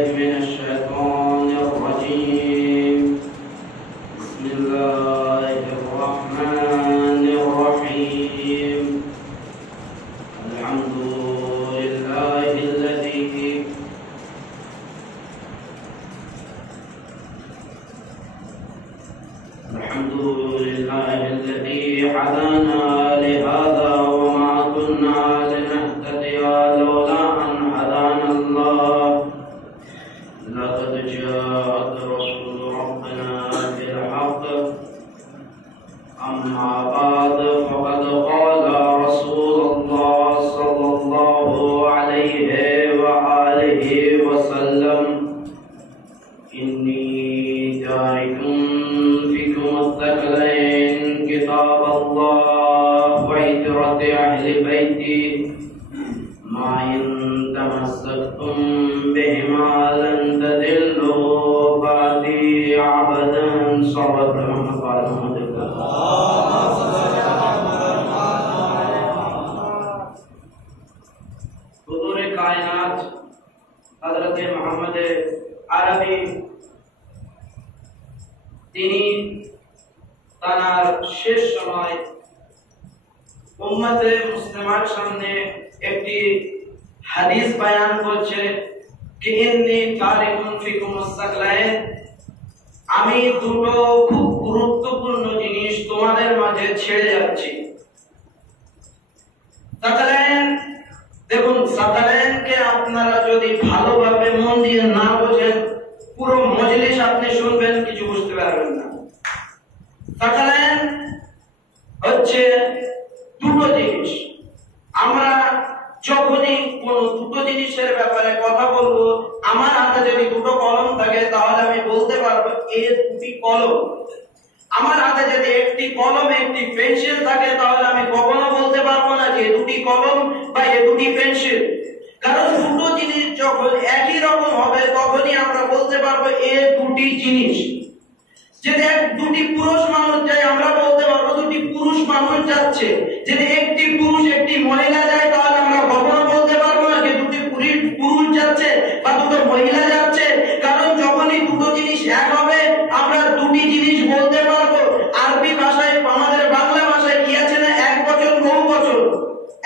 من الشيطان الرجيم. بسم الله الرحمن الرحيم. الحمد لله الذي هدانا لهذا وما كنا لنهتدي لولا أن هدانا الله. لقد جاءت رسول ربنا بالحق. أما بعد فقد قال رسول الله صلى الله عليه وآله وسلم: إني تارك فيكم الثقلين كتاب الله وعترة أهل بيتي ما إن تمسكتم بهما لن تضلوا بعدي أبدا. صلوات محمد وعلى محمد. हुजूर कायनात हजरत मोहम्मद আরবি তিনি তার শেষ সময় উম্মতে মুসলিমার সামনে একটি হাদিস বয়ান করছে कि इन्नी तारिकुन फिकुम अस्सकलाइन, আমি দুটো খুব গুরুত্বপূর্ণ জিনিস তোমাদের মাঝে ছেড়ে যাচ্ছি। সাকালাইন, দেখুন সাকালাইনকে আপনারা যদি ভালোভাবে মন দিয়ে না বোঝেন, পুরো মজলিস আপনি শুনবেন, কিছু বুঝতে পারবেন না। সাকালাইন হচ্ছে দুটো জিনিস। আমরা যখনই কোন দুটো জিনিসের ব্যাপারে কথা বলবো, আমার হাতে যদি দুটো কলম থাকে তাহলে আমি বলতে পারবো এই দুটি কলম। আমার হাতে যদি একটি কলম একটি পেন্সিল থাকে তাহলে আমি কখনো বলতে পারবো না যে দুটি কলম বা এই দুটি পেন্সিল। কারণ দুটো জিনিস যখন একই রকম হবে তখনই আমরা বলতে পারবো এই দুটি জিনিস। যদি দুটি পুরুষ মানুষ যায় আমরা বলতে পারবো দুটি পুরুষ মানুষ যাচ্ছে। যদি একটি পুরুষ একটি মহিলা যায় তাহলে আমরা কখনো বলতে পারবো না যে দুটি পুরুষ যাচ্ছে বা দুটো মহিলা যাচ্ছে। কারণ যখনই দুটো জিনিস এক হবে আমরা দুটি জিনিস বলতে পারবো। আরবি ভাষায় আমাদের বাংলা ভাষায় কি আছে না, এক বচন বহু বচন,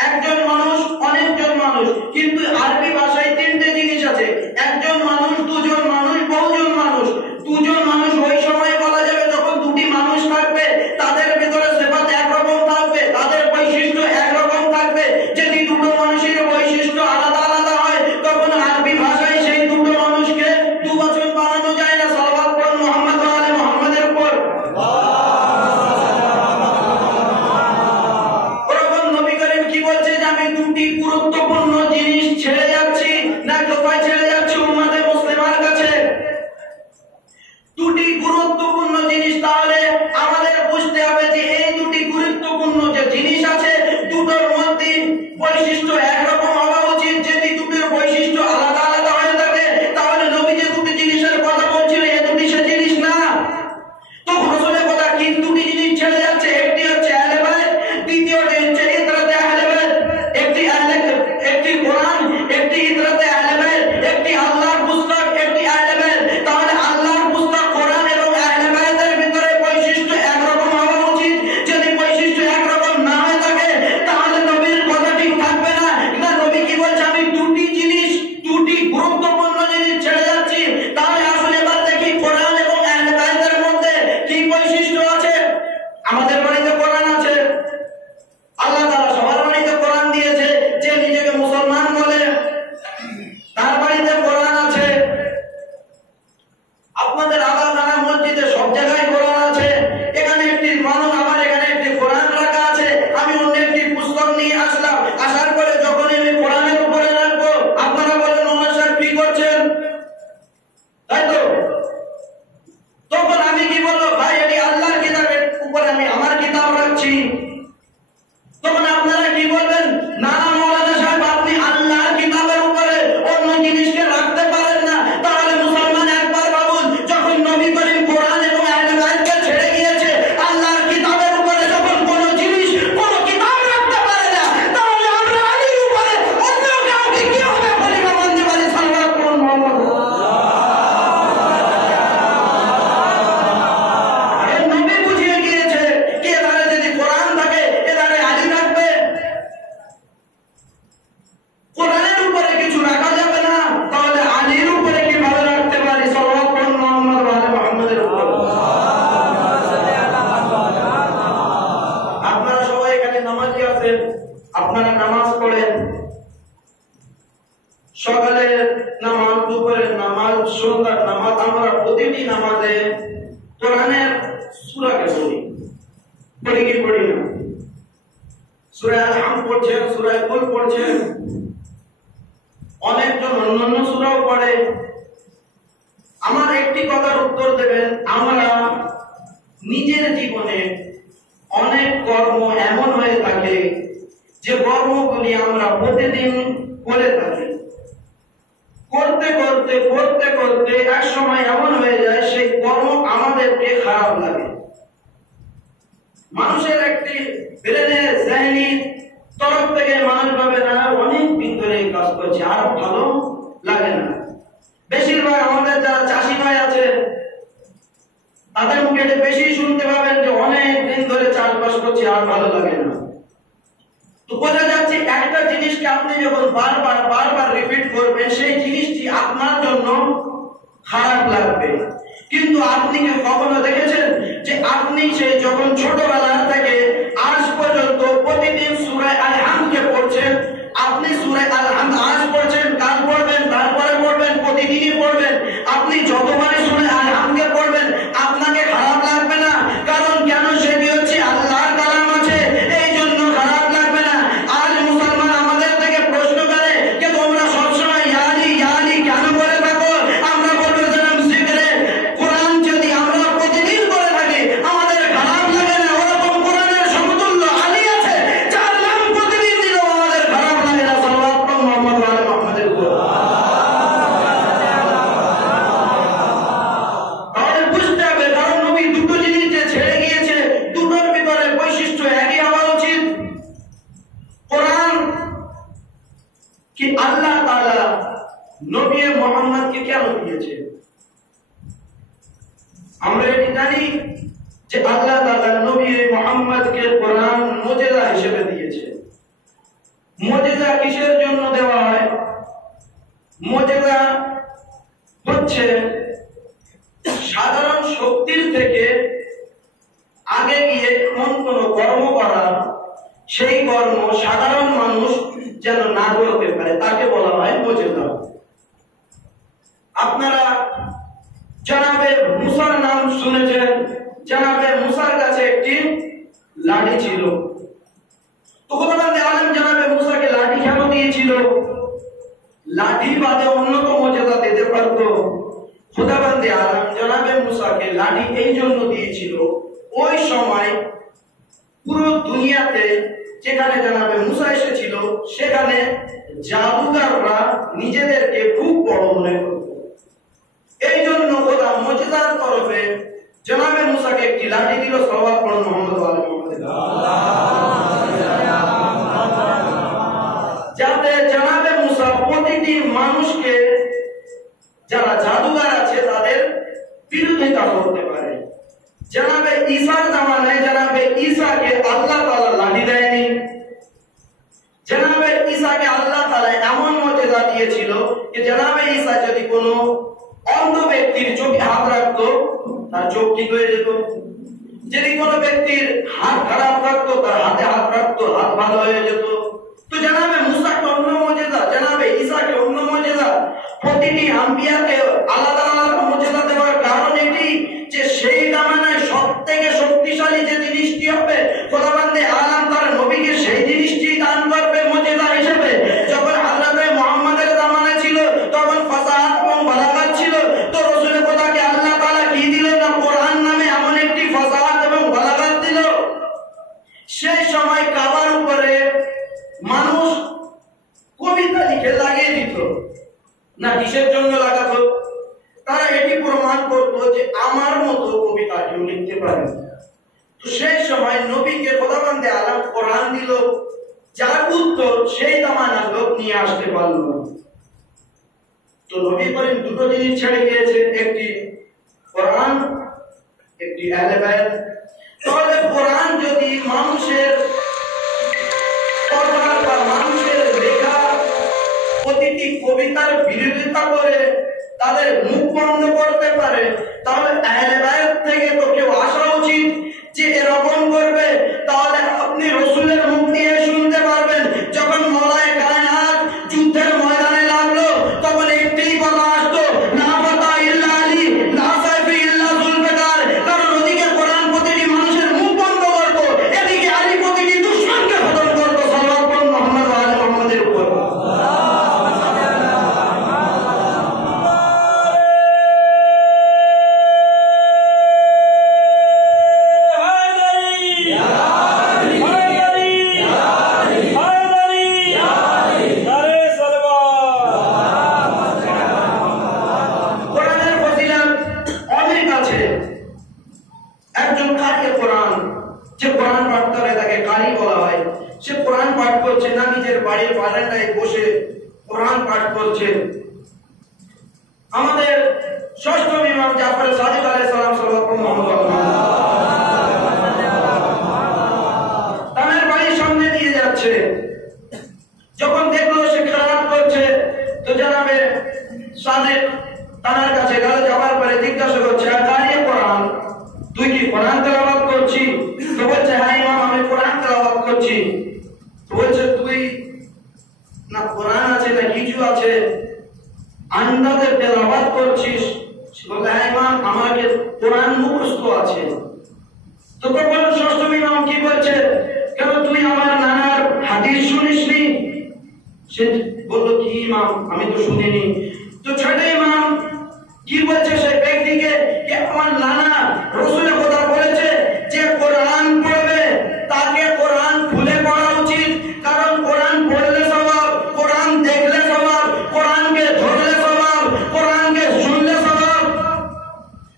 একজন মানুষ অনেকজন মানুষ। কিন্তু আরবি ভাষায় তিনটে জিনিস আছে, একজন মানুষ, দুজন মানুষ, বহুজন মানুষ। দুজন মানুষ ওই সময় বলা যাবে যখন দুটি মানুষ থাকবে, তাদের ভিতরে সিফাত একরকম থাকবে, তাদের বৈশিষ্ট্য একরকম থাকবে। যদি দুটো মানুষের বৈশিষ্ট্য আলাদা আলাদা হয় তখন আরবি ভাষায় সেই দুটো মানুষকে দুবচন বানানো যায় না। সালাওয়াত পড়ুন মুহাম্মদ ওয়া আলে মুহাম্মাদের উপর। ওরকম নবী করিম কি বলছে যে আমি দুটি গুরুত্বপূর্ণ জিনিস ছেড়ে যাচ্ছি, না কোথায় ছেড়ে যাচ্ছি? উম্মতে মুসলিমার কাছে দুটি গুরুত্বপূর্ণ জিনিস। তাহলে আমাদের বুঝতে হবে যে এই দুটি গুরুত্বপূর্ণ যে জিনিস আছে দুটোর মধ্যে বৈশিষ্ট্য একরকম হওয়া উচিত। যদি দুটোর বৈশিষ্ট্য আলাদা আলাদা হয়ে থাকে তাহলে নবী যে দুটি জিনিসের কথা বলছিল এই দুটি সে জিনিস না। তো রাসূলের কথা কি দুটি জিনিস ছেড়ে যাচ্ছে? একটি হচ্ছে আহলে বাইত, দ্বিতীয়টি হচ্ছে ইতরাতে আহলে বাইত। একটি কোরআন, একটি ইতরাতে আহলে বাইত, একটি আল্লাহর পুস্তক, একটি আহলে বাইত। তাহলে আল্লাহর পুস্তক, কোরআন এবং আহলে বাইতের ভিতরে বৈশিষ্ট্য একরকম হওয়া উচিত। যদি বৈশিষ্ট্য একরকম না হয়ে থাকে তাহলে নবীর কথা ঠিক থাকবে না। না, নবী কি বলছে? আমি দুটি জিনিস, দুটি গুরুত্বপূর্ণ জিনিস ছেড়ে যাচ্ছি। তাহলে আসলে এবার দেখি কোরআন এবং আহলে বাইতের মধ্যে কি বৈশিষ্ট্য আছে। আমাদের বাড়িতে কোরআন আছে, আল্লাহ তাআলা সবার বাড়িতে কোরআন দিয়েছে। যে নিজেকে মুসলমান বলে তার বাড়িতে কোরআন আছে। আপনাদের আলাদা মসজিদে সব জায়গায় কোরআন আছে। এখানে একটি মানুষ, আমার এখানে একটি কোরআন রাখা আছে। আমি অন্য একটি পুস্তক নিয়ে আসলাম, আসার পরে যখন আমি কোরআনের উপরে রাখবো আপনারা বলেন ওমর সাহেব কি করছেন, তাই তো? তখন আমি কি বলবো? ভাই এটি আল্লাহর কিতাবের উপরে আমি আমার কিতাব রাখছি। তখন আপনারা কি বলবেন? না না মৌলানা সাহেব, আপনি আল্লাহর কিতাবের উপরে অন্য জিনিসকে রাখতে পারেন না। তাহলে মুসলমান একবার ভাবুন, যখন নামাজ, সন্ধ্যার নামাজ, আমরা প্রতিটি নামাজে কোরআনের সূরাকে পড়ি কি পড়ি না? সূরা আল-হাম পড়ছেন, সূরা কুল পড়ছেন, অনেকজন অন্যান্য সূরাও পড়ে। আমার একটি কথার উত্তর দেবেন, আমরা নিজের জীবনে অনেক কর্ম এমন হয়ে থাকে যে কর্মগুলি আমরা প্রতিদিন করে থাকি, করতে করতে করতে করতে এক সময় এমন হয়ে যায় সেই কর্ম আমাদেরকে খারাপ লাগে। মানুষের একটি ব্রেনের জাহনি তরফ থেকে মানুষ ভাবে না অনেক দিন ধরে এই কাজ করছে, আর ভালো লাগে না। বেশিরভাগ আমাদের যারা চাষি ভাই আছে তাদের মুখে বেশি শুনতে পাবেন যে অনেক দিন ধরে চাষবাস করছে, আর ভালো লাগে না। তো বোঝা যাচ্ছে একটা জিনিসকে আপনি যখন বারবার বারবার রিপিট করবেন সেই জিনিসটি আপনার জন্য খারাপ লাগবে। কিন্তু আপনি কি কখনো দেখেছেন যে আপনি সেই যখন ছোটবেলা থেকে আজ পর্যন্ত প্রতিদিন সূরা আল-হামদকে পড়ছেন, আপনি সূরা আল-হাম আজ পড়ছেন, কাল পড়বেন, তারপরে পড়বেন, প্রতিদিনই পড়বেন, আপনি যতবারই সূরা আল-হামকে পড়বেন আপনাকে খারাপ লাগবে না। কারণ কেন? সেটি হচ্ছে আল্লাহর কালাম আছে, এই জন্য খারাপ লাগবে না। আজ মুসলমান আমাদের থেকে প্রশ্ন করে যে তোমরা সবসময় ইয়ালি ইয়ালি কেন করে থাকো? আমরা বলতেছিলাম জিকিরে কোরআন যদি আমরা প্রতিদিন করে থাকি আমাদের খারাপ লাগে না। ওরকম কোরআনের সমতুল্য আলী আছে যার নাম প্রতিদিন দিলেও আমাদের খারাপ লাগে না। সাল্লাল্লাহু মুহাম্মদ ওয়া আলা মুহাম্মাদের উপর। তাহলে বুঝতে হবে, কারণ নবী দুটো জিনিস যে ছেড়ে গিয়েছে দুটোর ভিতরে বৈশিষ্ট্য একই হওয়া উচিত। কোরআন কি আল্লাহ তাআলা নবী মুহাম্মদকে কেন দিয়েছে? আমরা এটি জানি যে আল্লাহ তাআলা নবী মুহাম্মদকে কোরআন মুজিজা হিসেবে দিয়েছে। মুজিজা কিসের জন্য দেওয়া হয়? মুজিজা হচ্ছে সাধারণ শক্তির থেকে আগে গিয়ে এমন কোন কর্ম করা, সেই কর্ম সাধারণ মানুষ যেন না করতে পারে, তাকে বলা হয় মুজিজা। আপনারা জনাবে মুসার নাম শুনেছেন। জনাবে মুসার কাছে একটি লাঠি ছিল। তো খোদাবন্দে আলম জনাবে মুসাকে লাঠি কেন দিয়েছিল? লাঠি বাদে অন্য তো মুজিজা দিতে পারত। খোদাবন্দে আলম জনাবে মুসাকে লাঠি এই জন্য দিয়েছিল, ওই সময় পুরো দুনিয়াতে যেখানে জনাবে মুসা এসেছিল সেখানে জাদুকররা নিজেদেরকে খুব বড় মনে করত। এই জন্য খোদা মুজিজার তরফে জনাবে মুসাকে একটি লাঠি দিল। সাল্লাল্লাহু আলাইহি মুহাম্মদ ওয়া আলা মুহাম্মাদ, যাতে জনাবে মুসা প্রতিটি মানুষকে যারা জাদুকর আছে তাদের বিরোধিতা করতে পারে। জনাবে ঈসার জামানায় জনাবে ঈসাকে আল্লাহ তাআলা লাঠি দেয়নি। জনাবে ঈসাকে আল্লাহ তাআলা এমন মুজিজা দিয়েছিল যে জনাবে ঈসা যদি কোনো অন্ধ ব্যক্তির চোখে হাত রাখতো তার চোখ ঠিক হয়ে যেত। যদি কোনো ব্যক্তির হাত খারাপ থাকতো তার হাতে হাত রাখতো, হাত ভালো হয়ে যেত। তো জনাবে মুসাকে অন্য মুজিজা, জনাবে ঈসাকে অন্য মুজিজা, প্রতিটি আম্বিয়াকে আলাদা আলাদা মুজিজা দেওয়ার কারণ এটি যে সেই জামানায় সবথেকে শক্তিশালী যে জিনিসটি হবে খোদাবন্দে আলম তার নবীকে সেই জিনিসটি দান করবে মুজিজা হিসেবে। যখন হযরতে মুহাম্মদের জামানা ছিল তখন ফাসাহাত এবং বালাগাত ছিল। তো রাসূল খোদাকে আল্লাহ তাআলা কি দিল না কোরআন নামে এমন একটি ফাসাহাত এবং বালাগাত দিল। সেই সময় কাবার উপরে মানুষ কবিতা লিখে লাগিয়ে দিত না। কিসের জন্য লাগাতো? তারা এটি প্রমাণ করতো যে আমার মতো কবিতা কেউ লিখতে পারে। তো সেই সময় নবীকে খোদাবন্দে আলম কোরআন দিল, যার উত্তর সেই জামানার লোক নিয়ে আসতে পারল না। তো নবী করিম দুটো জিনিস ছেড়ে গিয়েছে, একটি কোরআন, একটি আহলে বায়াত। তাহলে কোরআন যদি মানুষের কথা বা মানুষের লেখা প্রতিটি কবিতার বিরোধিতা করে তাদের মুখ বন্ধ করতে পারে, তাহলে আহলে বায়াত থেকে তো কেউ আসা উচিত যে এরকম করবে। তাহলে আপনি রাসূলের মুখ দিয়ে শুনতে পারবেন যখন মওলায়ে কায়নাত যুদ্ধের ময়দানে লাগলো তখন একটি কথা আসতো, না ষষ্ঠ ইমাম জাফর সাদিক আলাইহিস সালাম তানার বাড়ির সামনে দিয়ে যাচ্ছে। যখন দেখলো সে খেলাধ করছে, তো জানাবে সাদিক তানার কাছে গেল, যাওয়ার পরে জিজ্ঞাসা করছে, কারিয়ে কোরআন, তুই কি কোরআন তেলাওয়াত করছিস? তো বলছে, হ্যাঁ ইমাম, আমি কোরআন তেলাওয়াত করছি। তো বলছে, তুই না কোরআন আছে না কিছু আছে, আন্দাজে তেলাওয়াত করছিস? বলে, হ্যাঁ ইমাম, আমাকে কোরআন মুখস্থ আছে। তো তখন ষষ্ঠ ইমাম কি বলছে, কেন তুই আমার নানার হাদিস শুনিসনি? সে বলল, কি ইমাম, আমি তো শুনিনি। তো ছোট ইমাম কি বলছে সে ব্যক্তিকে, আমার নানা রাসূলের কথা বলেছে যে কোরআন পড়বে তাকে কোরআন খুলে পড়া উচিত, কারণ কোরআন পড়লে সওয়াব, কোরআন দেখলে সওয়াব, কোরআনকে ধরলে সওয়াব, কোরআনকে শুনলে সওয়াব।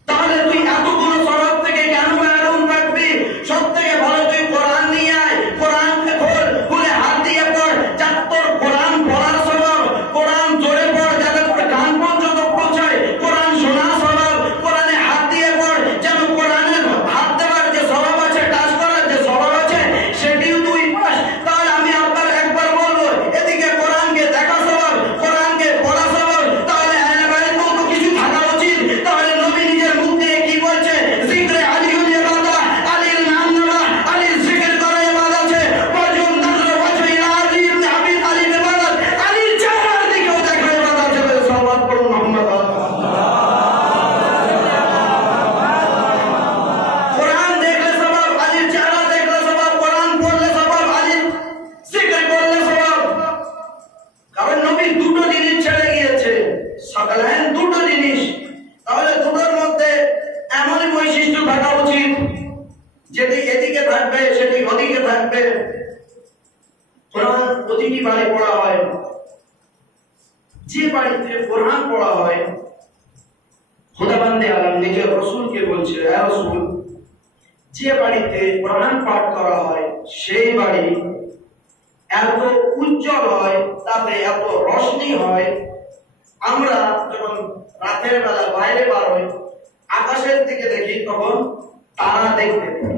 তাহলে তুই এতগুলো সওয়াব থেকে কেন মাহরুম থাকবি? সবথেকে ভালো তুই কোরআন নিয়ে আয়, কোরআনকে খোল, খুলে হাত দিয়ে পড়, যাতে তোর কোরআন পড়ার সওয়াব, কোরআন জোরে পড় যাতে তোর কান পর্যন্ত পৌঁছায়, কোরআন শোনা সওয়াব, কোরআনে হাত দিয়ে পড় যেন কোরআনের হাত দেওয়ার যে সওয়াব আছে, টাচ করার যে সওয়াব আছে, সেটিও তুই পাস। তাহলে আমি আপনার একবার বলবো, এদিকে কোরআনকে দেখা সওয়াব, কোরআনকে পড়া সওয়াব, তাহলে আহলে বাইতেও তো কিছু থাকা উচিত। তাহলে নবী নিজের মুখ দিয়ে কি বলছে, জিকরে আলিউল ইবাদা, আলীর নাম নেওয়া, আলীর জিকির করা ইবাদত আছে, ওয়াজুন নাজর ওয়াজহি আলী ইবনে আবি তালিব ইবাদত, আলীর চেহারার দিকেও দেখা ইবাদত আছে। সাল্লাল্লাহু আলাইহি মুহাম্মদ। কোরআন দেখলে সওয়াব, আলীর চেহারা দেখলে সওয়াব, কোরআন পড়লে সওয়াব, আলীর জিকির করলে সওয়াব। কারণ নবী দুটো জিনিস ছেড়ে গিয়েছে, সাকালাইন দুটো জিনিস। তাহলে দুটোর মধ্যে এমন বৈশিষ্ট্য থাকা উচিত, যেটি এদিকে থাকবে সেটি ওদিকে থাকবে। কোরআন প্রতিটি বাড়ি পড়া হয়, যে বাড়িতে কোরআন পড়া হয়, খোদাবন্দে আলম নিজের রাসূলকে বলছে, হে রাসূল, যে বাড়িতে কোরআন পাঠ করা হয় সেই বাড়ি এত উজ্জ্বল হয়, তাতে এত রোশনি হয়, আমরা যখন রাতের বেলা বাইরে বার হই, আকাশের দিকে দেখি, তখন তারা দেখতে পাই।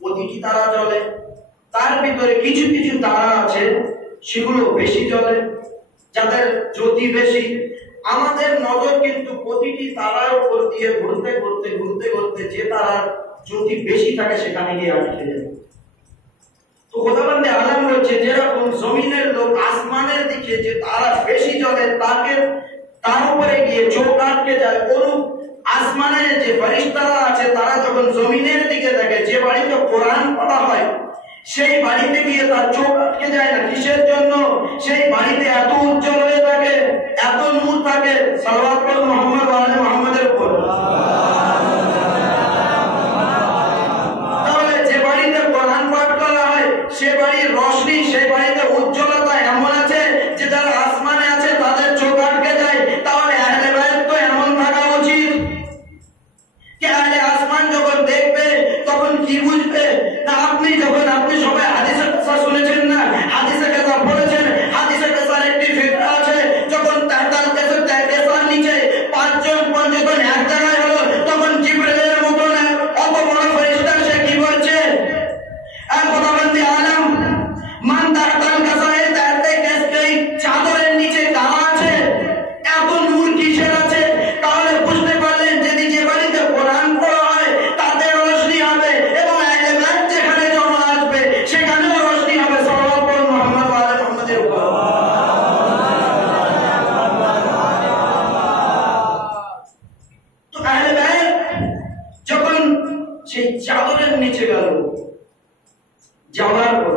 প্রতিটি তারা জ্বলে, তার ভিতরে কিছু কিছু তারা আছে সেগুলো বেশি জ্বলে, যাদের জ্যোতি বেশি। আমাদের নজর কিন্তু প্রতিটি তারার উপর দিয়ে ঘুরতে ঘুরতে ঘুরতে ঘুরতে যে তারার জ্যোতি বেশি থাকে সেখানে গিয়ে আটকে যায়। তো খোদাবন্দে আলম বলছে, যেরকম জমিনের লোক আসমানের দিকে যে তারা বেশি জ্বলে তাকে তার উপরে গিয়ে চোখ আটকে যায়, অনুপ আসমানের যে ফেরেশতারা আছে তারা যখন জমিনের দিকে দেখে যে বাড়িতে কোরআন পড়া হয় সেই বাড়িতে গিয়ে তার চোখ আটকে যায় না। কিসের জন্য? সেই বাড়িতে এত উজ্জ্বল হয়ে থাকে, এত নূর থাকে। সাল্লাল্লাহু আলাইহি মুহাম্মদ ওয়া আলি মুহাম্মাদের উপর। তাহলে যে বাড়িতে কোরআন পাঠ করা হয় সে বাড়ির রোশনি, সেই বাড়িতে উজ্জ্বলতা এমন আছে যে যারা আসমানে আছে তাদের চোখ আটকে যায়। তাহলে আহলে বাইত তো এমন থাকা উচিত যে আহলে আসমান যখন দেখবে তখন কি বুঝবে না? আপনি সবাই হাদিসের কথা শুনেছেন না, হাদিসের কথা পড়েছেন, হাদিসের কথার একটি ফিকরা আছে, যখন তার দেশের নিচে 5 জন 5 জন এক জায়গায় হলো, তখন জিবরাইলের মতন অত বড় ফেরেশতা সে কি বলছে, খোদাবন্দে আলম মান তাহতাল কাসায়ে তাহতে কেসকে চাদরের নিচে কারা আছে, এত নূর কিসের আছে? তাহলে বুঝতে পারলেন যদি যে বাড়িতে কোরআন পড়া হয় তাতে রোশনি হবে, এবং আহলে বাইত যেখানে জমা আসবে সেখানেও রোশনি হবে। সাল্লাল্লাহু আলাইহি মুহাম্মদ ওয়া আলি মুহাম্মাদের উপর। তো আহলে বাইত যখন সেই চাদরের নিচে গেল, যাওয়ার পর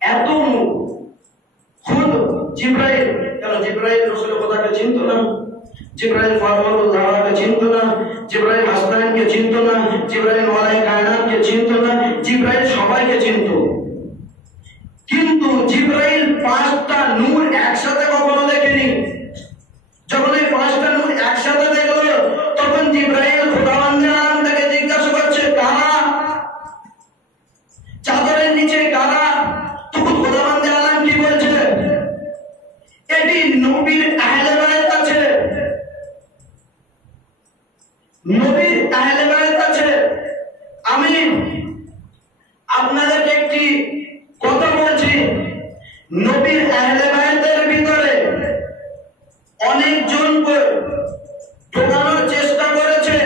এত নূর, খুদ জিবরাইল, কেন জিবরাইল রাসূলের কথাকে চিনত না, জিবরাইল ফারমানুল্লাহকে চিনত না, জিবরাইল হাসনাইনকে চিনত না, জিবরাইল ওয়ালাই কায়নাতকে চিনত না, জিবরাইল সবাইকে চিনত, কিন্তু জিবরাইল 5টা নূর একসাথে কখনো দেখেনি। যখন এই 5টা নূর একসাথে দেখলো তখন জিবরাইল খোদাবন্দে আলম তাকে জিজ্ঞাসা করছে, কারা চাদরের নিচে কারা? তখন খোদাবন্দে আলম কি বলছে, এটি নবীর আহলে বাইত আছে, নবীর আহলে বায়াত আছে। আমি আপনাদেরকে একটি কথা বলছি, নবীর আহলে বায়াতের ভিতরে অনেকজনকে ঢোকানোর চেষ্টা করেছে,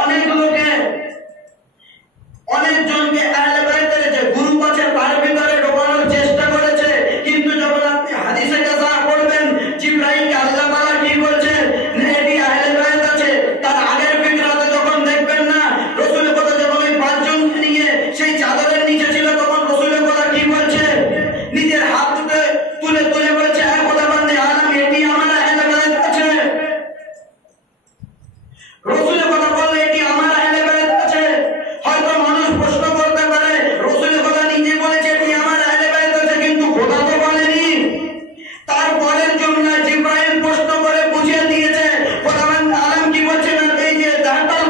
অনেকজনকে আহলে বায়াতের যে গ্রুপ আছে তার ভিতরে ঢোকানোর চেষ্টা করেছে। কিন্তু যখন আপনি হাদিসে কাসা পড়বেন, জিবরাইলকে আল্লাহ তাআলা কি বলছে, এটি আহলে বায়াত আছে, তার আগের ফিতরাতে যখন দেখবেন না রাসূলের কথা যখন ওই পাঁচজনকে নিয়ে সেই চাদরের নিচে ছিল, তখন রাসূলের কথা কি বলছে, নিজের হাত দুটো তুলে তুলে বলছে, এ খোদাবন্দে আলম, এটি আমার আহলে বায়াত আছে। রাসূলের কথা বললে এটি আমার আহলে বায়াত আছে। হয়তো মানুষ প্রশ্ন করতে পারে, রাসূলের কথা নিজে বলেছে এটি আমার আহলে বায়াত আছে, কিন্তু খোদা তো বলেনি। তারপরের জুমলায় জিবরাইল প্রশ্ন করে বুঝিয়ে দিয়েছে, খোদাবন্দে আলম কি বলছে না, এই যে দাঁতাল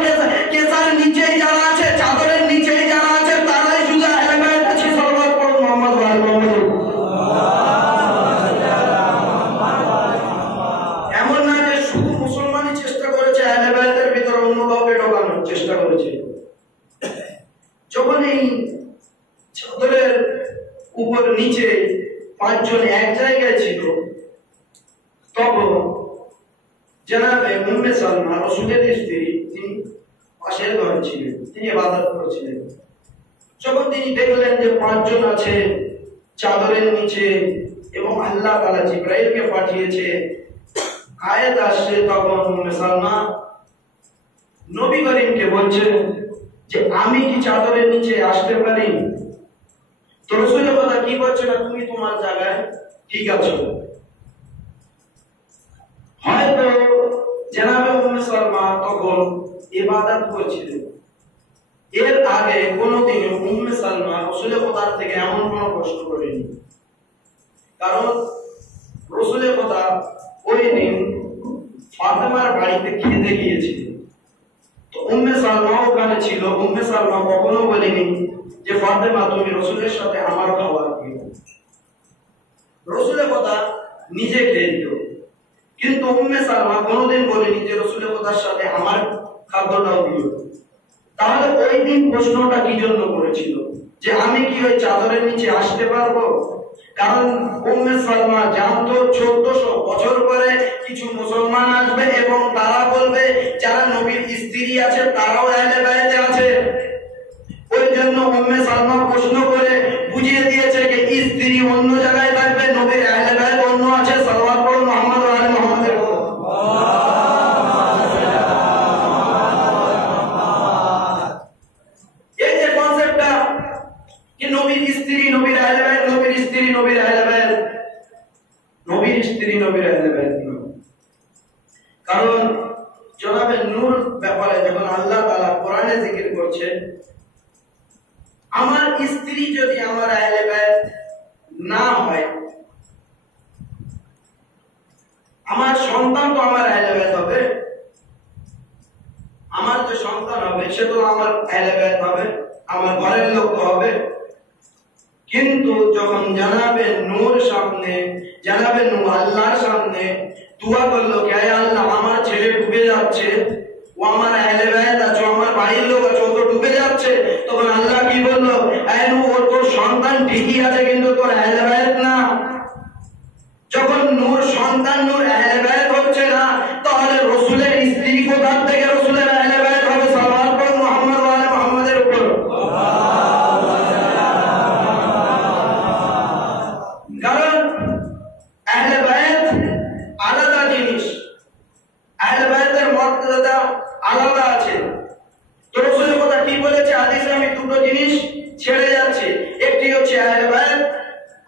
কেসার নিচেই যারা আছে, চাদরের নিচেই যারা আছে, তারাই শুধু আহলে বায়াত আছে। সাল্লাল্লাহু আলাইহি মুহাম্মদ ওয়া আলি মুহাম্মদ। এমন না যে শুধু মুসলমানই চেষ্টা করেছে আহলে বায়াতের ভিতরে অন্য কাউকে ঢোকানোর চেষ্টা করেছে। যখন এই চাদরের উপর নিচে পাঁচজন এক জায়গায় ছিল, তখন জনাবে উম্মে সালমা রাসূলের স্ত্রী, তিনি পাশের ঘরে ছিলেন, তিনি ইবাদত করছিলেন। যখন তিনি দেখলেন যে পাঁচজন আছে চাদরের নিচে এবং আল্লাহ তাআলা জিবরাইলকে পাঠিয়েছে, আয়াত আসছে, তখন উম্মে সালমা নবী করিমকে বলছেন যে আমি কি চাদরের নিচে আসতে পারি? তো রাসূলের কথা কি বলছে না, তুমি তোমার জায়গায় ঠিক আছো। হয়তো জনাবে উম্মে সালমা তখন ইবাদত করছিলেন। এর আগে কোনোদিন উম্মে সালমা রাসূলের কথা থেকে এমন কোনো প্রশ্ন করেনি, কারণ রাসূলের কথা ওই দিন ফাতেমার বাড়িতে খেতে গিয়েছিল। তো উম্মে সালমা ওখানে ছিল। উম্মে সালমা কখনো বলেনি যে ফাতেমা তুমি রাসূলের সাথে আমার খাবার দিও। রাসূলের কথা নিজে খেয়ে দিও, কিন্তু উম্মে সালমা কোনোদিন বলেনি যে রাসূলের কথার সাথে আমার খাদ্যটাও দিও। তাহলে ওই দিন প্রশ্নটা কি জন্য করেছিল, যে আমি কি ওই চাদরের নিচে আসতে পারবো? কারণ উম্মে সালমা জানতো 1400 বছর পরে কিছু মুসলমান আসবে এবং তারা বলবে যারা নবীর স্ত্রী আছে তারাও আহলে বায়াতে আছে। ওই জন্য উম্মে সালমা প্রশ্ন করে বুঝিয়ে দিয়েছে যে স্ত্রী অন্য জায়গায় থাকবে, নবীর আহলে বায়াত অন্য আছে। সাল্লাল্লাহু আলাইহি মুহাম্মদ ওয়া আলি মুহাম্মাদের। এই যে কনসেপ্টটা কি নবীর স্ত্রী নবীর আহলে বায়াত, নবীর স্ত্রী নবীর আহলে বায়াত, নবীর স্ত্রী নবীর আহলে বায়াত। কারণ জনাবে নূর ব্যাপারে যখন আল্লাহ তাআলা কোরআনে জিকির করছে, আমার স্ত্রী যদি আমার আহলে বায়াত না হয়, আমার সন্তান তো আমার আহলে বায়াত হবে, আমার যে সন্তান হবে সে তো আমার আহলে বায়াত হবে, আমার ঘরের লোক হবে। কিন্তু যখন জানাবে নূর সামনে, জানাবে নূর আল্লাহর সামনে দোয়া করলো, কে আল্লাহ আমার ছেলে ডুবে যাচ্ছে, ও আমার আহলে বায়াত আছে, আমার বাড়ির লোক আছে, ও তো ডুবে যাচ্ছে, তখন আল্লাহ কি বললো, এ নূর ওর তোর সন্তান ঠিকই আছে কিন্তু তোর আহলে বায়াত না। যখন নূর সন্তান নূর আহলে বায়াত হচ্ছে না, তাহলে রাসূলের স্ত্রী কোথা থেকে রাসূলের আহলে বায়াত হবে? সাল্লাল্লাহু আলাইহি মুহাম্মদ ওয়া আলি মুহাম্মাদের উপর। কারণ আহলে বায়াত আলাদা জিনিস, আহলে বায়াতের মর্যাদা আলাদা আছে। তো রাসূলের কথা কি বলেছে হাদিসে, আমি দুটো জিনিস ছেড়ে যাচ্ছি, একটি হচ্ছে আহলে বায়াত,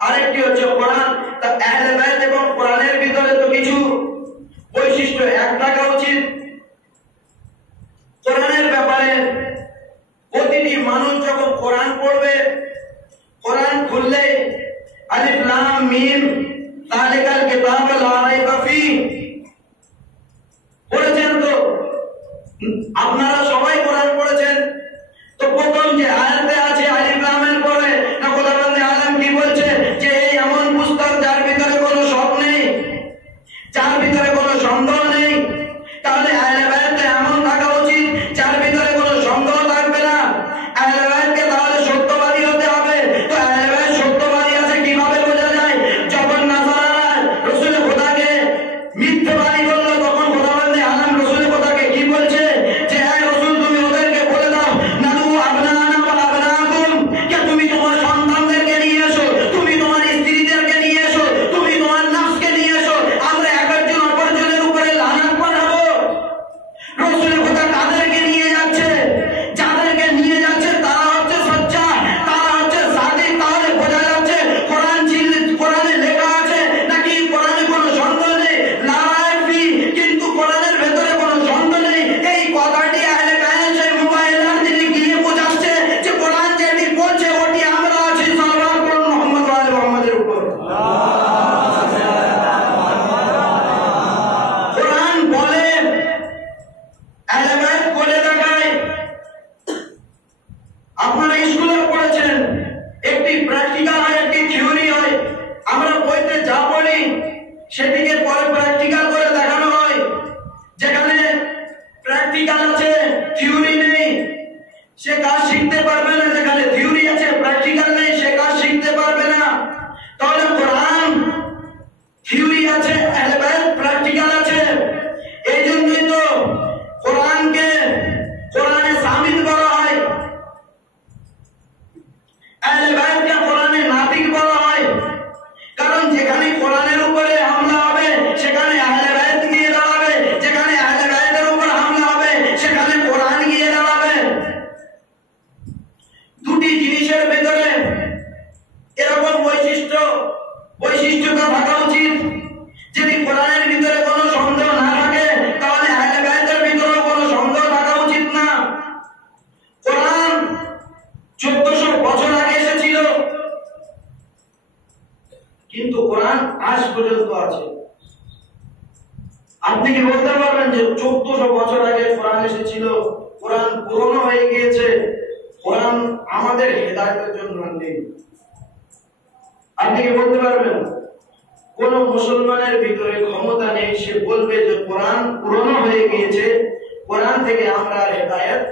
আরেকটি হচ্ছে কোরআন। তা আহলে বায়াত এবং কোরআনের ভিতরে তো কিছু বৈশিষ্ট্য এক থাকা উচিত। কোরআনের ব্যাপারে প্রতিটি মানুষ যখন কোরআন পড়বে, কোরআন খুললে আলিফ লাম মিম যালিকাল কিতাবু লা রাইবা ফীহ পড়েছেন তো? আপনারা সবাই কোরআন পড়েছেন তো? প্রথম যে আয়াতে আছে আলিফ লামের পরে না খোদাবন্দে আলম কি বলছে, যে এই এমন পুস্তক যার ভিতরে কোনো শক নেই, যার ভিতরে কোনো সন্দেহ নেই। তাহলে আহলে বায়াতে এমন থাকা উচিত যেখানে প্র্যাকটিক্যাল আছে থিওরি নেই সে কাজ শিখতে পারবে না, যেখানে থিওরি আছে প্র্যাকটিক্যাল নেই সে কাজ শিখতে পারবে না। তাহলে কোরআন থিওরি আছে, আহলে বাইত প্র্যাকটিক্যাল আছে। এই জন্যই তো কোরআনকে কোরআনে শামিল করা হয়, আহলে বাইতকে কোরআনে নাতিক বলা হয়। কারণ যেখানে কোরআনের উপরে হামলা হবে সেখানে আহলে বাইত গিয়ে দাঁড়াবে, যেখানে আহলে বাইতের উপর হামলা হবে সেখানে কোরআন গিয়ে দাঁড়াবে। দুটি জিনিসের ভিতরে এরকম বৈশিষ্ট্যতা থাকা উচিত। যদি কোরআনের ভিতরে কোনো সন্দেহ না থাকে তাহলে আহলে বাইতের ভিতরেও কোনো সন্দেহ থাকা উচিত না। কোরআন 1400 বছর আগে এসেছিল, কিন্তু কোরআন আজ পর্যন্ত আছে। আপনি কি বলতে পারবেন যে 1400 বছর আগে কোরআন এসেছিল, কোরআন পুরনো হয়ে গিয়েছে, কোরআন আমাদের হেদায়েতের জন্য নেই? আপনি কি বলতে পারবেন? কোন মুসলমানের ভিতরে ক্ষমতা নেই সে বলবে যে কোরআন পুরনো হয়ে গিয়েছে, কোরআন থেকে আমরা হেদায়েত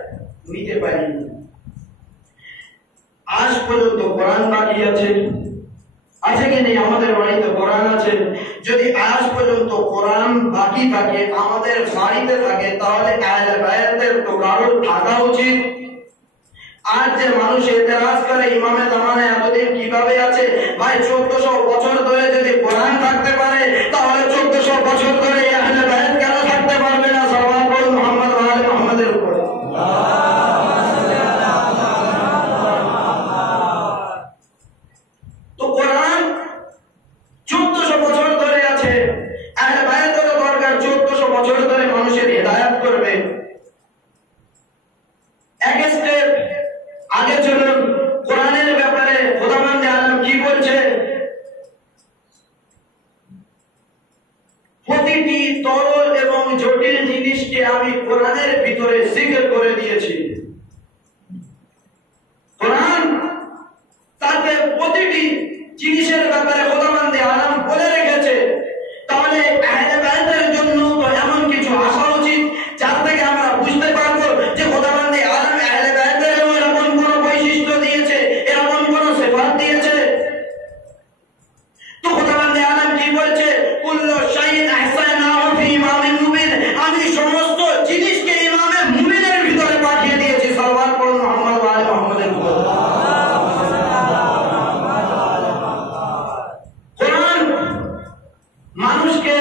নিতে পারি না। আজ পর্যন্ত কোরআন বাকি আছে, আছে কি নেই? আমাদের বাড়িতে কোরআন আছে। যদি আজ পর্যন্ত কোরআন বাকি থাকে, আমাদের বাড়িতে থাকে, তাহলে আহলে বাইতের তো কারোর থাকা উচিত। আজ যে মানুষ এতেরাজ করে ইমামে জামানে এতদিন কিভাবে আছে, ভাই 1400 বছর ধরে যদি কোরআন থাকতে পারে তাহলে 1400 বছর ধরে আহলে বাইত কেন থাকতে পারবে না? সাল্লাল্লাহু আলাইহি মুহাম্মদ ওয়া আলি মুহাম্মাদের উপর। তো কোরআন 1400 বছর ধরে আছে, আহলে বাইতের দরকার 1400 বছর ধরে মানুষের হেদায়েত করবে। এক স্টেপ আগে চলুন, কোরআনের ব্যাপারে খোদাবন্দে আলম কি বলছে? প্রতিটি তরল এবং জটিল জিনিসকে আমি কোরআনের ভিতরে জিকির করে দিয়েছি। কোরআন তাতে প্রতিটি জিনিসের ব্যাপারে খোদাবন্দে আলম বলে রেখেছে। তাহলে আহলে বাইতের জন্য তো এমন কিছু আসা উচিত যার থেকে আমরা বুঝতে পারবো যে খোদাবন্দে আলম আহলে বাইতের এরকম কোন বৈশিষ্ট্য দিয়েছে, এরকম কোন সিফাত দিয়েছে। তো খোদাবন্দে আলম কি বলছে? কুল্লু শাইইন আহসানাহু ফি ইমামিন মুবিন, আমি সমস্ত জিনিসকে ইমামে মুবিনের ভিতরে পাঠিয়ে দিয়েছি। সাল্লাল্লাহু আলাইহি মুহাম্মদ ওয়া আলি মুহাম্মাদের উপর। কোরআন মানুষকে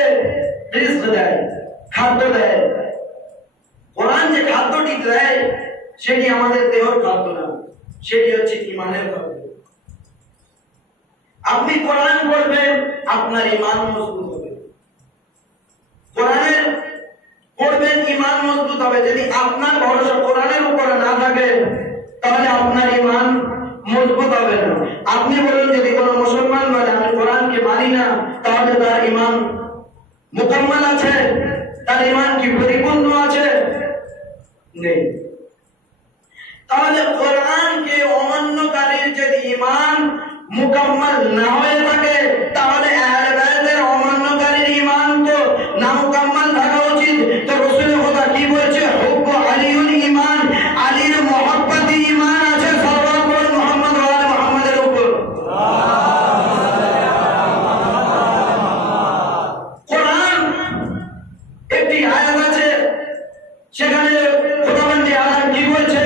রিজক দেয়, খাদ্য দেয়। কোরআন যে খাদ্যটি দেয় সেটি আমাদের দেহের খাদ্য না, সেটি হচ্ছে ঈমানের খাদ্য। আপনি কোরআন পড়বেন, আপনার ঈমান মজবুত হবে। কোরআনের পড়বেন, ঈমান মজবুত হবে। যদি আপনার ভরসা কোরআনের উপরে না থাকে তাহলে আপনার ঈমান মজবুত হবে না। আপনি বলুন, যদি কোনো মুসলমান বলে আমি কোরআনকে মানি না, তাহলে তার ঈমান মুকাম্মাল আছে? তার ঈমান কি পরিপূর্ণ আছে? নেই। তাহলে কোরআনকে অমান্যকারীর যদি ঈমান মুকাম্মাল না হয়ে থাকে তাহলে আহলে বাইতের অমান্যকারীর ঈমান তো না মুকাম্মাল থাকা উচিত। তো রাসূল খোদা কি বলছে? হুব্বু আলিউল ঈমান, আলীর মহব্বতে ঈমান আছে। সাল্লাল্লাহু আলাইহি মুহাম্মদ ওয়া আলি মুহাম্মাদের উপর। কোরআন একটি আয়াত আছে, সেখানে খোদাবন্দে আলম কি বলছে?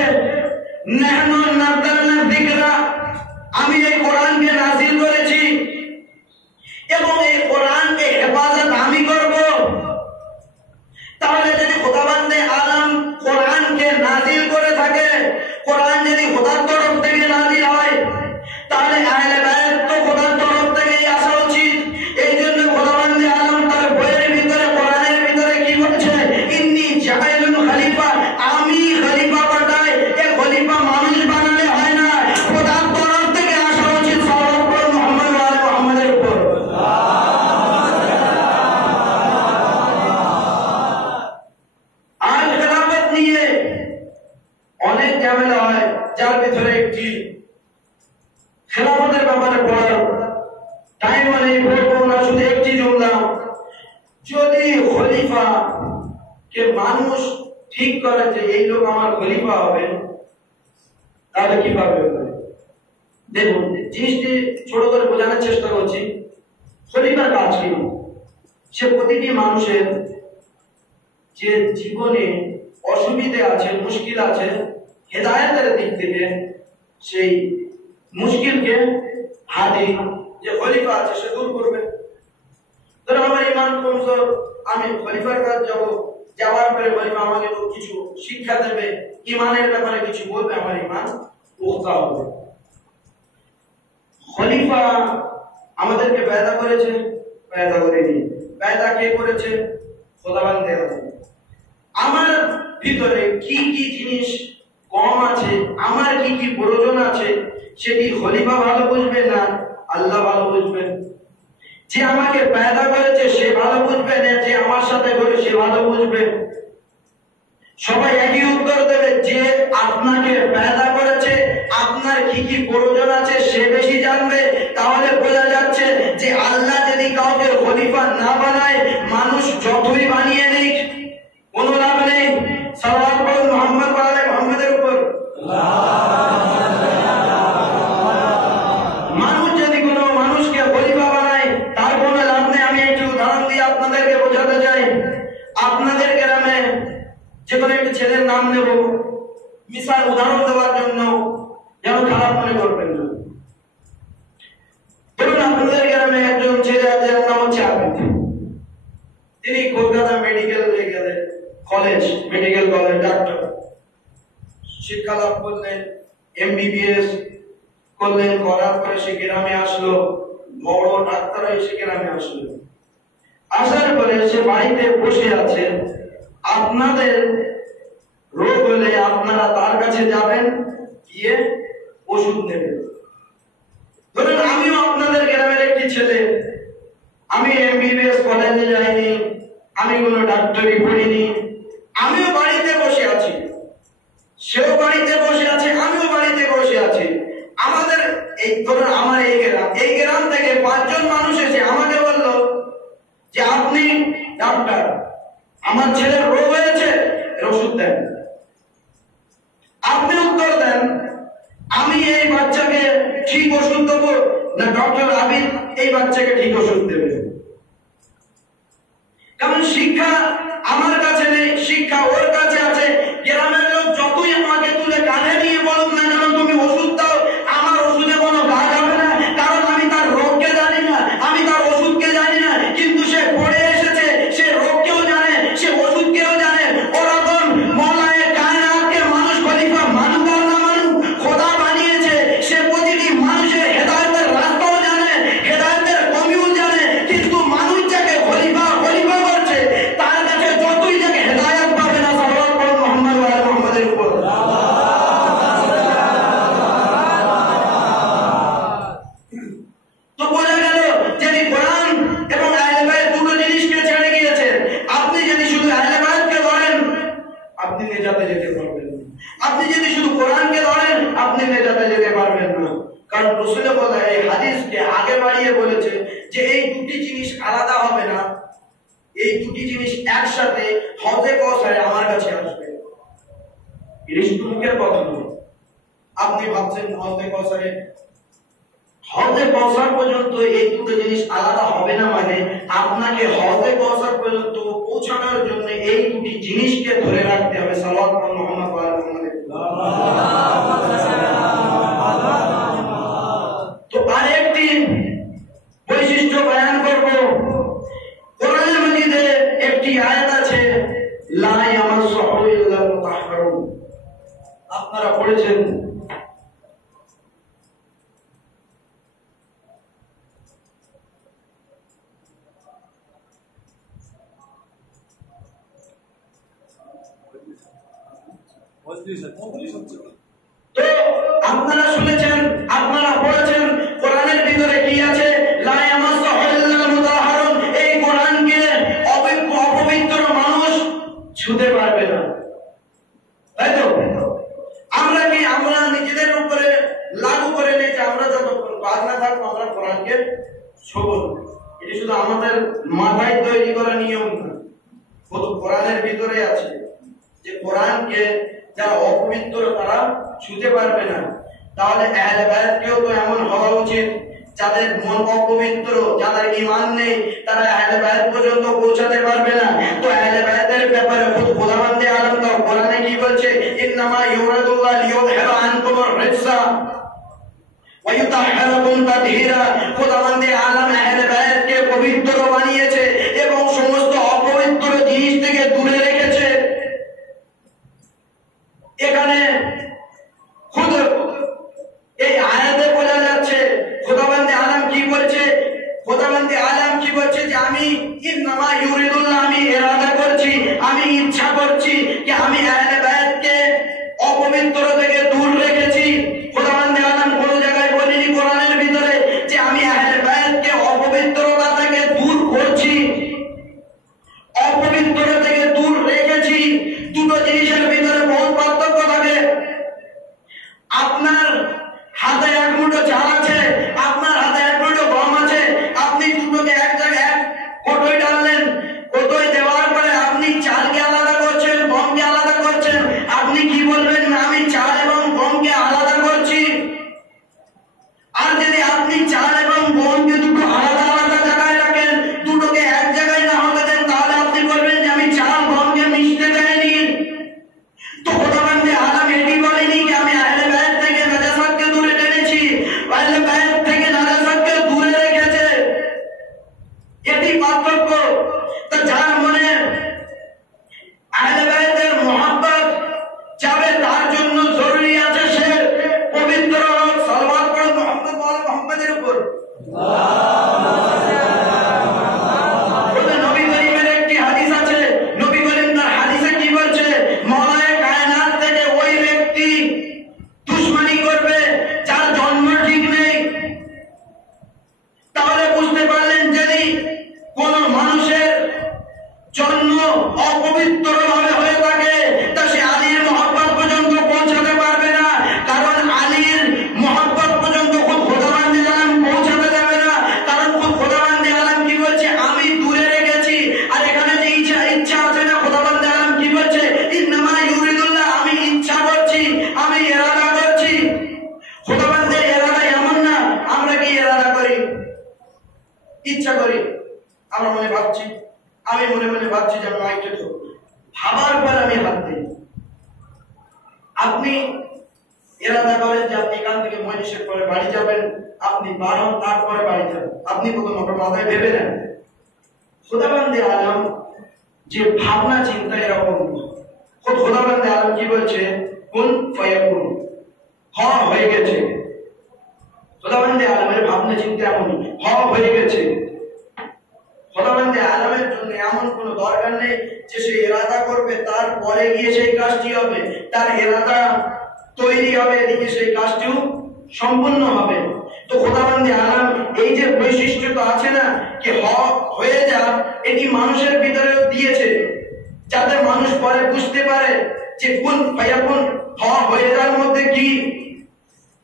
নাহনু নাযালনা যিকরা, আমি এই কোরআনকে নাযিল করেছি এবং এই কোরআনকে হেফাজত আমি করব। তাহলে যদি খোদাবন্দে আলম কোরআনকে নাযিল করে থাকে, কোরআন যদি খোদার তরফ থেকে নাযিল হয়, তাহলে আহলে বাইত তো খোদার তরফ থেকেই আসা উচিত। এই জন্য খোদাবন্দে আলম তার বইয়ের ভিতরে কোরআনের ভিতরে কি বলছে? ইন্নী জাইলুন খলিফা, আমি খলিফা পাঠাই। এই খলিফা মানুষ বানালে হয় না, খোদার তরফ থেকে আসা উচিত। সাল্লাল্লাহু আলাইহি মুহাম্মদ ওয়া আলি মুহাম্মাদের উপর। আর খেলাফত নিয়ে অনেক ঝামেলা হয়, যার ভিতরে একটি খেলাফতের ব্যাপারে পড়ার টাইম নেই, বলবো না, শুধু একটি জুমলা। যদি খলিফা কে মানুষ ঠিক করে যে এই লোক আমার খলিফা হবে, তাহলে কিভাবে হবে? দেখুন, জিনিসটি ছোট করে বোঝানোর চেষ্টা করছি। খলিফার কাজ কি? সে প্রতিটি মানুষের যে জীবনে অসুবিধে আছে, মুশকিল আছে, হেদায়েতের দিক থেকে সেই মুশকিলকে হাদি যে খলিফা আছে সে দূর করবে। ধরো আমার ইমান কমজোর, আমি খলিফার কাজ যাব, যাওয়ার পরে খলিফা আমাকে কিছু শিক্ষা দেবে, ইমানের ব্যাপারে কিছু বলবে, আমার ইমান পুখতা হবে। খলিফা আমাদেরকে পয়দা করেছে, পয়দা করেনি। পয়দা কে করেছে? খোদাবন্দ আছে। আমার ভিতরে কি কি জিনিস কম আছে, আমার কি কি প্রয়োজন আছে, সেটি খলিফা ভালো বুঝবে না আল্লাহ ভালো বুঝবে? যে আমাকে পয়দা করেছে সে ভালো বুঝবে না যে আমার সাথে করে সে ভালো বুঝবে? সবাই একই উত্তর দেবে, যে আপনাকে পয়দা করেছে আপনার কি কি প্রয়োজন আছে সে বেশি জানবে। তাহলে বোঝা যাচ্ছে যে আল্লাহ যদি কাউকে খলিফা না বানায়, মানুষ যতই বানিয়ে নিক কোনো লাভ নেই। সাল্লাল্লাহু আলাইহি মুহাম্মদ ওয়া আলি মুহাম্মাদের উপর মানুষ যদি কোনো মানুষকে খলিফা বানায় তার কোনো লাভ নেই। আমি একটু উদাহরণ দিয়ে আপনাদেরকে বোঝাতে চাই। আপনাদের গ্রামে যে কোনো একটি ছেলের নাম নেব, মিসাল উদাহরণ দেওয়ার জন্য, যেন খারাপ মনে করবেন না। ধরুন আপনাদের গ্রামে একজন ছেলে আছে, যার নাম হচ্ছে আবিদ। তিনি Kolkata medical college, medical college doctor শিক্ষা লাভ করলেন, MBBS করলেন, করার পরে সে গ্রামে আসলো, বড় ডাক্তার হয়ে সে গ্রামে আসলো। আসার পরে সে বাড়িতে বসে আছে। আপনাদের রোগ হলে আপনারা তার কাছে যাবেন, গিয়ে ওষুধ নেবেন। ধরুন আমিও আপনাদের গ্রামের একটি ছেলে, আমি MBBS কলেজে যাইনি, আমি কোনো ডাক্তারি পড়িনি, আমিও বাড়িতে বসে আছি, সেও বাড়িতে বসে আছে, আমিও বাড়িতে বসে আছি। আমাদের এই ধরুন আমার এই গ্রাম থেকে 5 জন মানুষ এসে আমাকে বলল যে আপনি ডাক্তার, আমার ছেলের রোগ হয়েছে, ওষুধ দেন। আপনি উত্তর দেন, আমি এই বাচ্চাকে ঠিক ওষুধ দেবো না ডক্টর আবিদ এই বাচ্চাকে ঠিক ওষুধ দেবে? কারণ শিক্ষা আমার কাছে নেই, শিক্ষা ওর কাছে আছে। গ্রামের লোক যতই আমাকে তুলে কাঁধে নিয়ে বলুক না কেন তুমি ওষুধ দাও, আমার ওষুধে কোনো কাজ হবে না, কারণ আমি তার রোগকে জানি না, আমি তার ওষুধকে জানি না। কিন্তু সে পড়ে এসেছে, সে রোগকেও জানে, সে ওষুধকেও জানে। ওরকম মওলায়ে কায়নাতকে মানুষ খলিফা মানুক আর না মানুক, খোদা বানিয়েছে। সে প্রতিটি মানুষের হেদায়েতের রাস্তাও জানে, হেদায়েতের কমিও জানে। কিন্তু মানুষ যাকে খলিফা করছে তার কাছে যতই যাকে হেদায়েত পাবে না, সাল্লাল্লাহু আলাইহি মুহাম্মদ ওয়া আলি মুহাম্মাদের উপর। তো বোঝা গেল যদি কোরআন এবং আহলে বায়াত দুটো জিনিসকে ছেড়ে গিয়েছেন, আপনি যদি শুধু আহলে বায়াতকে ধরেন আপনি নেজাতে যেতে পারবেন না, আপনি যদি শুধু কোরআনকে ধরেন আপনি নেজাতে যেতে পারবেন না। কারণ রাসূল বলে এই হাদিসকে আগে বাড়িয়ে বলেছে যে এই দুটি জিনিস আলাদা হবে না, এই দুটি জিনিস একসাথে হযে কাউসারে আমার কাছে আসবে। এটা শুধু মুখের কথা নয়। আপনি ভাবছেন হযে কাউসার পর্যন্ত এই দুটো জিনিস আলাদা হবে না, মানে আপনাকে হযে কাউসার পর্যন্ত পৌঁছানোর জন্য এই দুটি জিনিসকে ধরে রাখতে হবে। সাল্লাল্লাহু আলাইহি মুহাম্মদ ওয়া আলি মুহাম্মাদ। তো আরেকটি বৈশিষ্ট্য বয়ান করব। কোরআনে মাজিদে একটি আয়াত আছে, লা ইয়ামাসসুহু ইল্লাল মুতাহহারুন। আপনারা পড়েছেন, তো আপনারা শুনেছেন, আপনারা পড়েছেন, কোরআনের ভিতরে কি আছে? লা ইয়ামাসসুহু ইল্লাল মুতাহহারুন। এই কোরআনকে অপবিত্র মানুষ ছুঁতে পারবে না, তাই তো? আমরা নিজেদের উপরে লাগু করে নিয়েছি, আমরা যতক্ষণ কাজ না থাকবো আমরা কোরআনকে ছোঁবো না। এটা শুধু আমাদের মাথায় তৈরি করা নিয়ম না, শুধু কোরআনের ভিতরে আছে যে কোরআনকে যারা অপবিত্র তারা ছুঁতে পারবে না। তাহলে আহলে বায়াতকেও তো এমন হওয়া উচিত যাদের মন অপবিত্র, যাদের ঈমান নেই, তারা আহলে বায়াত পর্যন্ত পৌঁছাতে পারবে না। তো আহলে বায়াতের ব্যাপারে খোদাবন্দে আলম তো কোরআনে কি বলছে? ইন্নামা ইউরাদুল্লাহ লিইউযহিরা আনকুমুর রিজসা ওয়া ইউতাহহিরাকুম তাতহীরা। খোদাবন্দে আলম আহলে বায়াতকে পবিত্র বানিয়েছে এবং সমস্ত অপবিত্র জিনিস থেকে দূরে রেখেছে। এখানে খুদ এই আয়াতে বোঝা যাচ্ছে খোদাবন্দে আলম কি বলছে। খোদাবন্দে আলম কি বলছে যে আমি ইন্নামা ইউরিদুল্লাহ, আমি ইরাদা করছি, আমি ইচ্ছা করছি যে আমি আহলে বায়াতকে অপবিত্র থেকে দূর রেখেছি। খোদাবন্দে আলম কোন জায়গায় বলেনি কোরআনের ভিতরে যে আমি আহলে বায়াতকে অপবিত্রতা থেকে দূর করছি, অপবিত্র থেকে দূর রেখেছি। দুটো জিনিসের ভিতরে বহুত পার্থক্য থাকে। আপনার হাতে এক মুঠো চাল আছে, আপনার হাতে এক মুঠো গম আছে, আপনি দুটোকে এক জায়গায় এক কোটোয় ডাললেন। কোটোয় দেওয়ার পরে আপনি চালকে আলাদা করছেন, গমকে আলাদা করছেন। আপনি কি বলবেন? আমি চাল এবং গমকে আলাদা করছি। আর যদি আপনি চাল এবং গমকে দুটো আলাদা আলাদা জায়গায় রাখেন, দুটোকে এক জায়গায় না হতে দেন, তাহলে আপনি বলবেন যে আমি চাল গমকে মিশতে চাইনি। তো খোদাবন্দে আলম এটি বলেনি যে আমি আহলে বায়াত থেকে নাজাসাতকে দূরে টেনেছি, আহলে বায়াত থেকে নাজাসাতকে দূরে রেখেছে। এটি পার্থক্য। তা যার মনে আহলে বায়াতের মহব্বত যাবে তার জন্য জরুরি আছে সে পবিত্র হোক। সালাওয়াত পড়ুন মুহাম্মদ ওয়া আলি মুহাম্মাদের উপর। নবী করিমের একটি হাদিস আছে, নবী করিম তার হাদিসে কি বলছে? মওলায়ে কায়নাত থেকে ওই ব্যক্তি দুশমনি করবে যার জন্ম ঠিক নেই। তাহলে বুঝতে পারলেন যদি কোন মানুষের জন্ম অপবিত্র ভাবে হয়ে থাকে তা সে আলীর মহব্বত পর্যন্ত পৌঁছাতে পারবে না। কারণ আলীর মহব্বত পর্যন্ত খুদ খোদাবন্দে আলম পৌঁছাতে যাবে না। কারণ খুদ খোদাবন্দে আলম কি বলছে? আমি দূরে রেখেছি। আর এখানে যে ইচ্ছা আছে না, খোদাবন্দে আলম কি বলছে? ইন্নামা ইউরিদুল্লাহ, আমি ইচ্ছা করছি, আমি ইরাদা করছি। খোদাবন্দের ইরাদা এমন না আমরা কি ইরাদা করি, ইচ্ছা করি, আমরা মনে ভাবছি, আমি মনে মনে ভাবছি যে আমি মাইকে তো ভাবার পর আমি হাত দিই। আপনি ইরাদা করেন যে আপনি এখান থেকে মজলিসের পরে বাড়ি যাবেন, আপনি বারণ তারপরে বাড়ি যাবেন, আপনি প্রথম আপনার মাথায় ভেবে নেন। খোদাবন্দে আলম যে ভাবনা চিন্তা এরকম। খোদাবন্দে আলম কি বলছে? কুন ফায়াকুন, হয়ে গেছে। খোদাবন্দে আলমের ভাবনা চিন্তা এমনই, হয়ে গেছে। খোদাবন্দে আলমের জন্য এমন কোন দরকার নেই যে সে ইরাদা করবে তারপরে গিয়ে সেই কাজটি হবে। তার ইরাদা তৈরি হবে, এদিকে সেই কাজটিও সম্পূর্ণ হবে। তো খোদাবন্দে আলম এই যে বৈশিষ্ট্যটা আছে না কি হয়ে যা, এটি মানুষের ভিতরেও দিয়েছে যাতে মানুষ পরে বুঝতে পারে যে কুন ফায়াকুন, হয়ে যাওয়ার মধ্যে কি।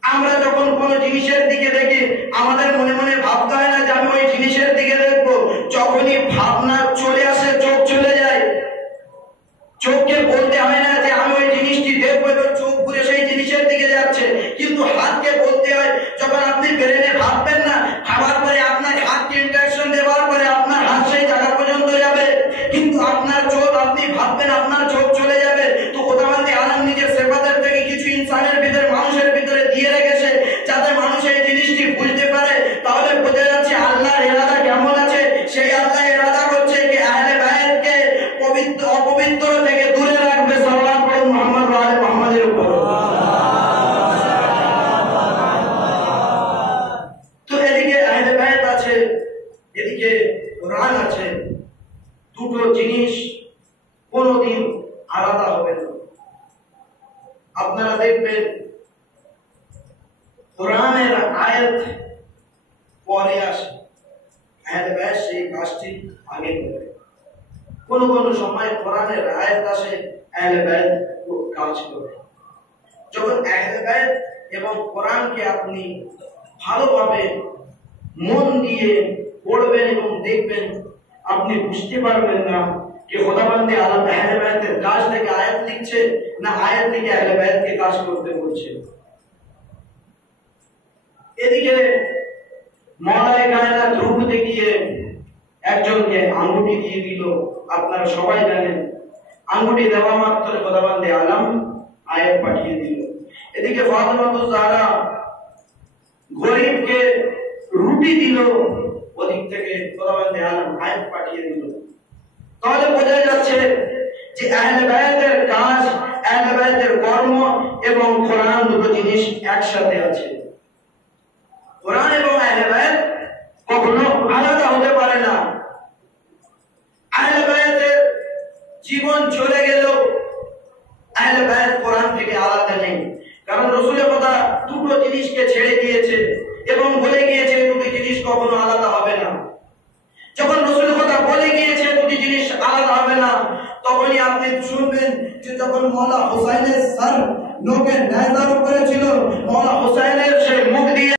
আমরা যখন কোন জিনিসের দিকে দেখি আমাদের মনে মনে ভাবতে হয় না যে আমি ওই জিনিসের দিকে দেখবো। যখনই ভাবনা চলে আসে চোখ চলে যায়। চোখকে বলতে হয় না যে আমি ওই জিনিসটি দেখবো, এবার চোখ ঘুরে সেই জিনিসের দিকে যাচ্ছে। কিন্তু হাতকে বলতে হয়, যখন আপনি ব্রেনে ভাববেন না, ভাবার পরে আপনার হাতকে ইন্টারঅ্যাকশন দেওয়ার পরে আপনার হাত সেই জায়গা পর্যন্ত যাবে। কিন্তু আপনার চোখ, আপনি ভাববেন আপনার চোখ চলে যাবে। তো খোদাবন্দে আলম নিজের সিফাতের থেকে কিছু ইনসানের ভিতরে, মানুষের ভিতরে দিয়ে রেখেছে যাতে মানুষ এই জিনিসটি বুঝতে পারে। তাহলে বোঝা যাচ্ছে আল্লাহর ইরাদা কেমন আছে। সেই আল্লাহ ইরাদা করছে যে আহলে বায়াতকে অপবিত্র থেকে দূরে রাখবে। সালাওয়াত পড়ুন মুহাম্মদ ওয়া আলি মুহাম্মাদের উপর। তো এদিকে আহলে বায়াত আছে, এদিকে কোরআন আছে। দুটো জিনিস কোনদিন আলাদা হবে না। আপনারা দেখবেন কোরআনের আয়াত পরে আসে, আহলে বায়াত সেই কাজটি আগে করে। কোন কোন সময় কোরআনের আয়াত আসে, আহলে বায়াত কাজ করে। যখন আহলে বায়াত এবং কোরআনকে আপনি ভালোভাবে মন দিয়ে পড়বেন এবং দেখবেন, আপনি বুঝতে পারবেন না कि खुदाबंद आलम अहले बैतेর কাজ থেকে আয়াত লিখছে না আয়াত থেকে আহলে বাইতকে কাজ করতে বলছে। এদিকে মওলাই কায়নাত রুহুতে গিয়ে একজনকে আঙ্গুটি দিয়ে দিল, আপনারা সবাই জানেন। আঙ্গুটি দেওয়া মাত্র খুদাবন্দ আলম আয়াত পাঠিয়ে দিল। এদিকে ফাতেমাতুজ জাহরা গরিবকে রুটি দিল, ওদিক থেকে খুদাবন্দ আলম আয়াত পাঠিয়ে দিল। তাহলে বোঝা যাচ্ছে যে আহলে বাইতের কাজ, আহলে বাইতের কর্ম এবং কোরআন দুটো জিনিস একসাথে আছে। কোরআন এবং আহলে বাইত কখনো আলাদা হতে পারে না। আহলে বাইতের জীবন চলে গেল, আহলে বাইত কোরআন থেকে আলাদা নেই। কারণ রাসূলের কথা দুটো জিনিসকে ছেড়ে দিয়েছে এবং বলে গিয়েছে দুটি জিনিস কখনো আলাদা হবে না। যখন রাসূলের কথা বলে গিয়েছে দুটি জিনিস আলাদা হবে না, তখনই আপনি শুনবেন যে যখন মওলা হুসাইনের সর লোকের নেজার উপরে ছিল,